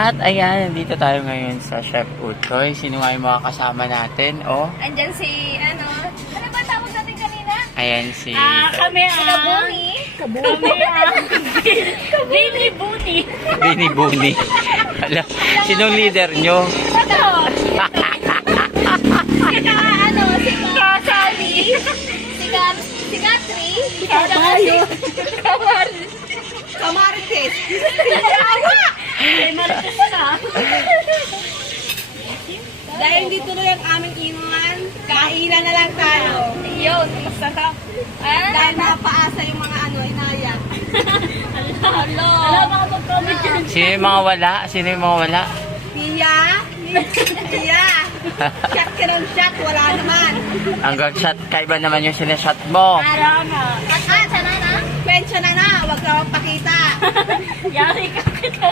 At ayan, nandito tayo ngayon sa Chef Utoy. Sino nga yung mga kasama natin? Oh, Andyan si, ano ba tawag natin kanina? ayan si... Kami Kabuni. Kami Bini Buni. Bini Buni. Alam, sinong leader nyo? Ito. Sika, si Kasali. Si Katri. Kamarites. Ay, marites na. Dahil hindi tuloy ang aming inuman, kainan na lang tayo. Yun, masarap. Dahil napaasa yung mga inaya. Alam mga mag-comment yun. Sino yung mga wala? Sino yung mga wala? Pia! Shot ka ng shot, wala naman. Hanggang shot, kaiba naman yung sinashot mo. Para na. At na. Pensya na, wag ka magpakita. Yari ka kita.